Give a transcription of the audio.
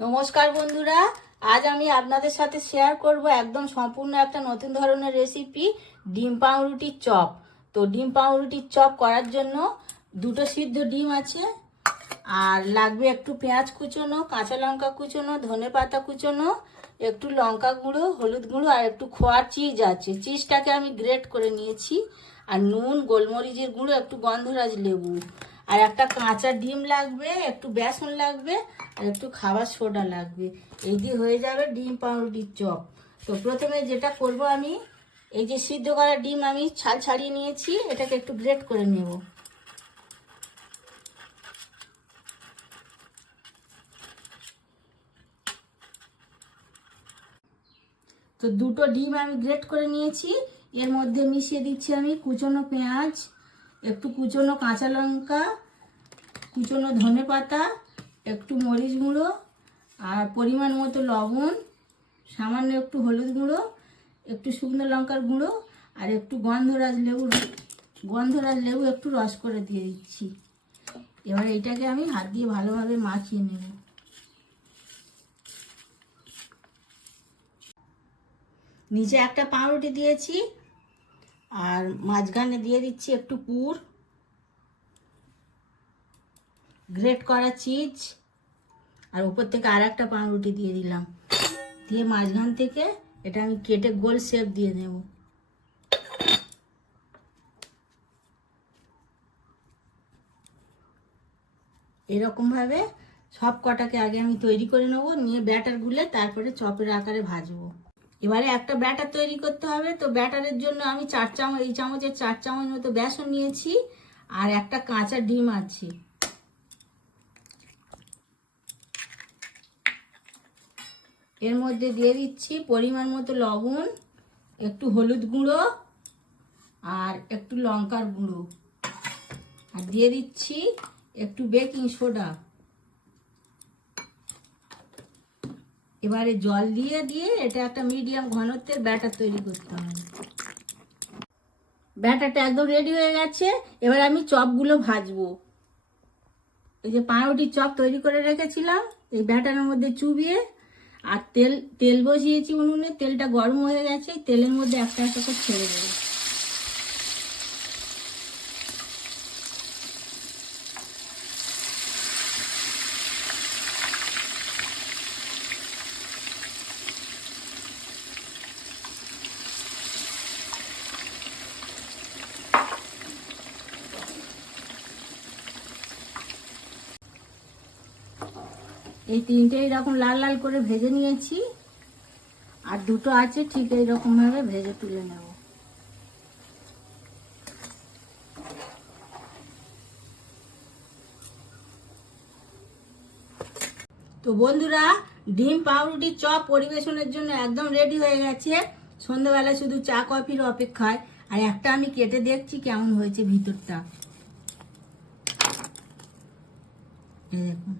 নমস্কার বন্ধুরা, আজ আমি আপনাদের সাথে শেয়ার করব একদম সম্পূর্ণ একটা নতুন ধরনের রেসিপি, ডিম পাউরুটির চপ। তো ডিম পাউরুটির চপ করার জন্য দুটো সিদ্ধ ডিম আছে, আর লাগবে একটু পেঁয়াজ কুচোনো, কাঁচা লঙ্কা কুচোনো, ধনেপাতা কুচোনো, একটু লঙ্কা গুঁড়ো, হলুদ গুঁড়ো আর একটু খোয়ার চিজ আছে। চিজটাকে আমি গ্রেট করে নিয়েছি। আর নুন, গোলমরিচের গুঁড়ো, একটু গন্ধরাজ লেবু, আর একটা কাঁচা ডিম লাগবে, একটু বেসন লাগবে, আর একটু খাবার সোডা লাগবে। এই দিয়ে হয়ে যাবে ডিম পাউরুটির চপ। তো প্রথমে যেটা করব, আমি এই যে সিদ্ধ করা ডিম আমি ছাল ছাড়িয়ে নিয়েছি, এটাকে একটু গ্রেট করে নেব। তো দুটো ডিম আমি গ্রেট করে নিয়েছি। এর মধ্যে মিশিয়ে দিচ্ছি আমি কুচনো পেঁয়াজ, একটু কুচনো কাঁচা লঙ্কা, কুচনো ধনেপাতা, একটু মরিচ গুঁড়ো, আর পরিমাণ মতো লবণ, সামান্য একটু হলুদ গুঁড়ো, একটু শুকনো লঙ্কার গুঁড়ো, আর একটু গন্ধরাজ লেবু একটু রস করে দিয়ে দিচ্ছি। এবার এটাকে আমি হাত দিয়ে ভালোভাবে মাখিয়ে নেব। নিচে একটা পাউরুটি দিয়েছি, আর মাঝখানে দিয়ে দিচ্ছি একটু পুর, গ্রেট করা চিজ, আর উপর থেকে আর একটা পাউরুটি দিয়ে দিলাম। দিয়ে মাঝখান থেকে এটা আমি কেটে গোল শেপ দিয়ে নেব। এরকমভাবে সব কটাকে আগে আমি তৈরি করে নেব, নিয়ে ব্যাটার গুলে তারপরে চপের আকারে ভাজবো। এবারে একটা ব্যাটার তৈরি করতে হবে। তো ব্যাটারের জন্য আমি এই চামচের 4 চামচ মতো বেসন নিয়েছি, আর একটা কাঁচা ডিম আছে। এর মধ্যে দিয়ে দিচ্ছি পরিমাণ মতো লবণ, একটু হলুদ গুঁড়ো, আর একটু লঙ্কার গুঁড়ো, আর দিয়ে দিচ্ছি একটু বেকিং সোডা। এবারে জল দিয়ে এটা একটা মিডিয়াম ঘনত্বের ব্যাটার তৈরি করতে হবে। ব্যাটারটা একদম রেডি হয়ে গেছে। এবার আমি চপগুলো ভাজবো। এই যে পাউরুটির চপ তৈরি করে রেখেছিলাম, এই ব্যাটারের মধ্যে চুবিয়ে, আর তেল বসিয়েছি উনুনে, তেলটা গরম হয়ে গেছে। তেলের মধ্যে একটা একটা করে ছেড়ে দেবো। এই তিনটে এইরকম লাল লাল করে ভেজে নিয়েছি, আর দুটো আছে ঠিক এইরকম ভাবে ভেজে তুলে নেব। তো বন্ধুরা, ডিম পাউরুটির চপ পরিবেশনের জন্য একদম রেডি হয়ে গেছে। সন্ধ্যাবেলায় শুধু চা কফির অপেক্ষায়। আর একটা আমি কেটে দেখছি কেমন হয়েছে ভিতরটা। এই দেখুন।